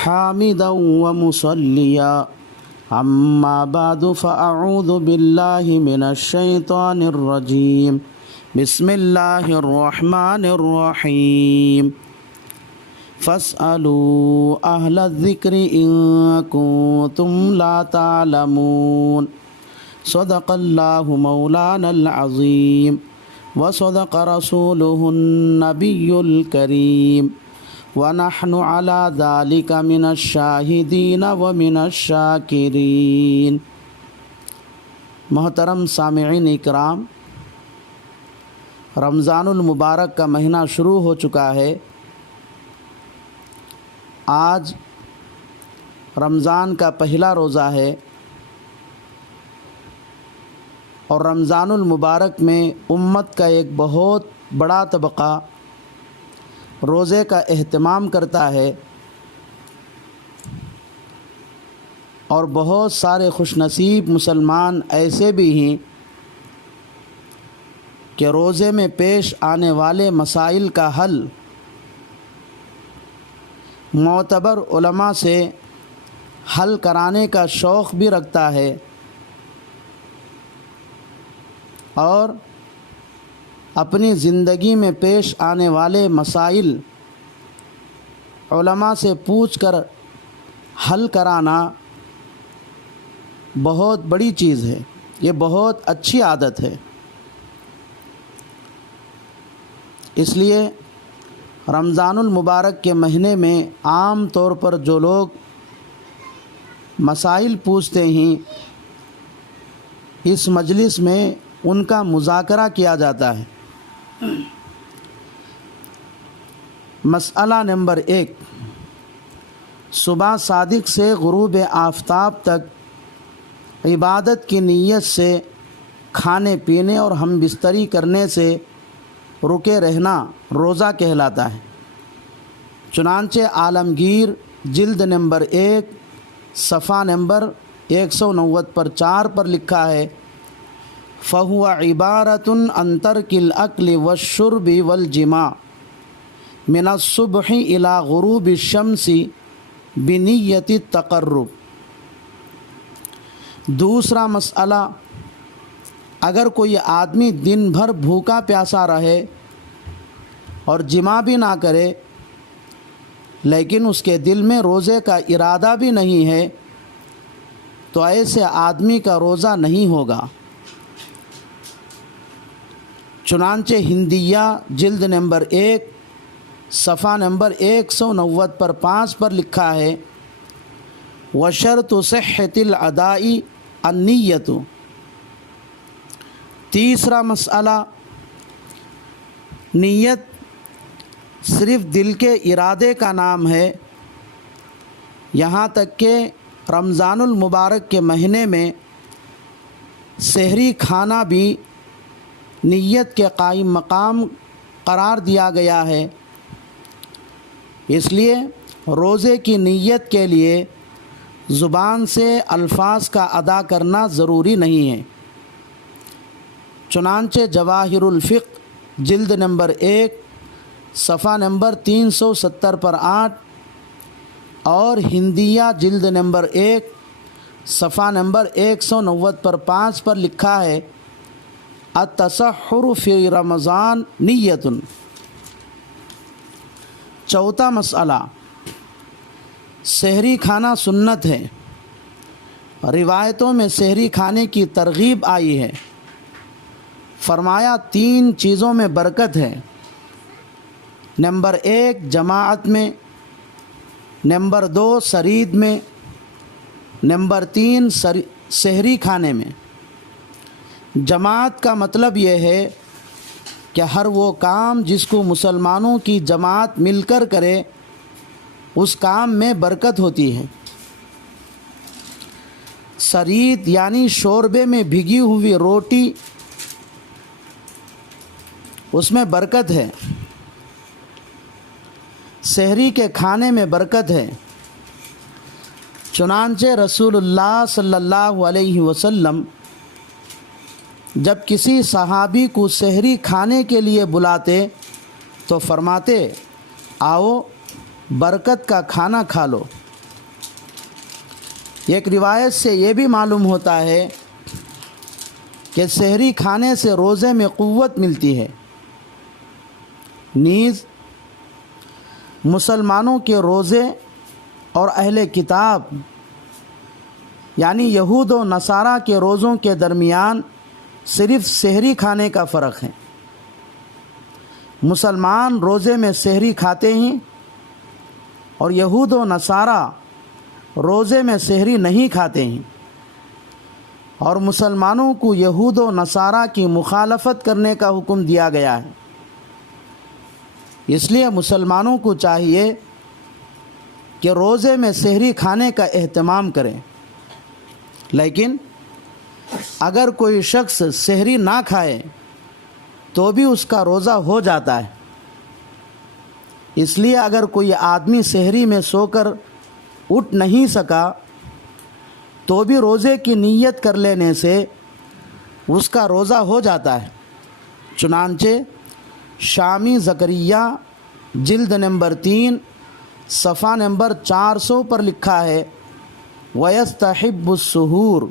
حامدا ومصليا أما بعد فأعوذ بالله من الشيطان الرجيم بسم الله الرحمن الرحيم فاسألوا أهل الذكر إن كنتم لا تعلمون صدق الله مولانا العظيم وصدق رسوله النبي الكريم ونحن على ذلك من الشاہدین ومن الشاکرین۔ محترم سامعین اکرام، رمضان المبارک کا مہینہ شروع ہو چکا ہے۔ آج رمضان کا پہلا روزہ ہے اور رمضان المبارک میں امت کا ایک بہت بڑا طبقہ روزے کا اہتمام کرتا ہے اور بہت سارے خوش نصیب مسلمان ایسے بھی ہیں کہ روزے میں پیش آنے والے مسائل کا حل معتبر علماء سے حل کرانے کا شوق بھی رکھتا ہے اور اپنی زندگی میں پیش آنے والے مسائل علماء سے پوچھ کر حل کرانا بہت بڑی چیز ہے، یہ بہت اچھی عادت ہے۔ اس لیے رمضان المبارک کے مہینے میں عام طور پر جو لوگ مسائل پوچھتے ہیں اس مجلس میں ان کا مذاکرہ کیا جاتا ہے۔ مسئلہ نمبر 1، صبح صادق سے غروب آفتاب تک عبادت کی نیت سے کھانے پینے اور ہم بستری کرنے سے رکے رہنا روزہ کہلاتا ہے۔ چنانچہ عالمگیر جلد نمبر 1 صفحہ نمبر 190 پر 4 پر لکھا ہے، فَهُوَ عِبَارَةٌ عَنْ تَرْكِ الْأَكْلِ وَالشُّرْبِ وَالْجِمَاعِ مِنَ الصُّبْحِ إِلَى غُرُوبِ الشَّمْسِ بِنِيَّةِ التَّقَرُّبِ۔ دوسرا مسئلہ، اگر کوئی آدمی دن بھر بھوکا پیاسا رہے اور جماع بھی نہ کرے لیکن اس کے دل میں روزے کا ارادہ بھی نہیں ہے تو ایسے آدمی کا روزہ نہیں ہوگا۔ چنانچہ ہندیہ جلد نمبر 1 صفحہ نمبر 190 پر 5 پر لکھا ہے، وَشَرْطُ صِحَّةِ الْأَدَاءِ النِّيَّةُ۔ تیسرا مسئلہ، نیت صرف دل کے ارادے کا نام ہے، یہاں تک کہ رمضان المبارک کے مہینے میں سحری کھانا بھی نیت کے قائم مقام قرار دیا گیا ہے۔ اس لیے روزے کی نیت کے لیے زبان سے الفاظ کا ادا کرنا ضروری نہیں ہے۔ چنانچہ جواہر الفقہ جلد نمبر 1 صفحہ نمبر 370 پر 8 اور ہندیہ جلد نمبر 1 صفحہ نمبر 190 پر 5 پر لکھا ہے، التسحر فی رمضان نیت۔ چوتھا مسئلہ، سحری کھانا سنت ہے۔ روایتوں میں سحری کھانے کی ترغیب آئی ہے، فرمایا 3 چیزوں میں برکت ہے، نمبر 1 جماعت میں، نمبر 2 سرید میں، نمبر 3 سحری کھانے میں۔ جماعت کا مطلب یہ ہے کہ ہر وہ کام جس کو مسلمانوں کی جماعت مل کر کرے اس کام میں برکت ہوتی ہے۔ سرید یعنی شوربے میں بھیگی ہوئی روٹی، اس میں برکت ہے۔ سحری کے کھانے میں برکت ہے۔ چنانچہ رسول اللہ صلی اللہ علیہ وسلم جب کسی صحابی کو سحری کھانے کے لیے بلاتے تو فرماتے، آؤ برکت کا کھانا کھا لو۔ ایک روایت سے یہ بھی معلوم ہوتا ہے کہ سحری کھانے سے روزے میں قوت ملتی ہے۔ نیز مسلمانوں کے روزے اور اہل کتاب یعنی یہود و نصارہ کے روزوں کے درمیان صرف سحری کھانے کا فرق ہے۔ مسلمان روزے میں سحری کھاتے ہیں اور یہود و نصارہ روزے میں سحری نہیں کھاتے ہیں، اور مسلمانوں کو یہود و نصارہ کی مخالفت کرنے کا حکم دیا گیا ہے۔ اس لیے مسلمانوں کو چاہیے کہ روزے میں سحری کھانے کا اہتمام کریں، لیکن اگر کوئی شخص سحری نہ کھائے تو بھی اس کا روزہ ہو جاتا ہے۔ اس لیے اگر کوئی آدمی سحری میں سو کر اٹھ نہیں سکا تو بھی روزے کی نیت کر لینے سے اس کا روزہ ہو جاتا ہے۔ چنانچہ شامی زکریا جلد نمبر 3 صفحہ نمبر 400 پر لکھا ہے وَيَسْتَحِبُّ السُّحُورُ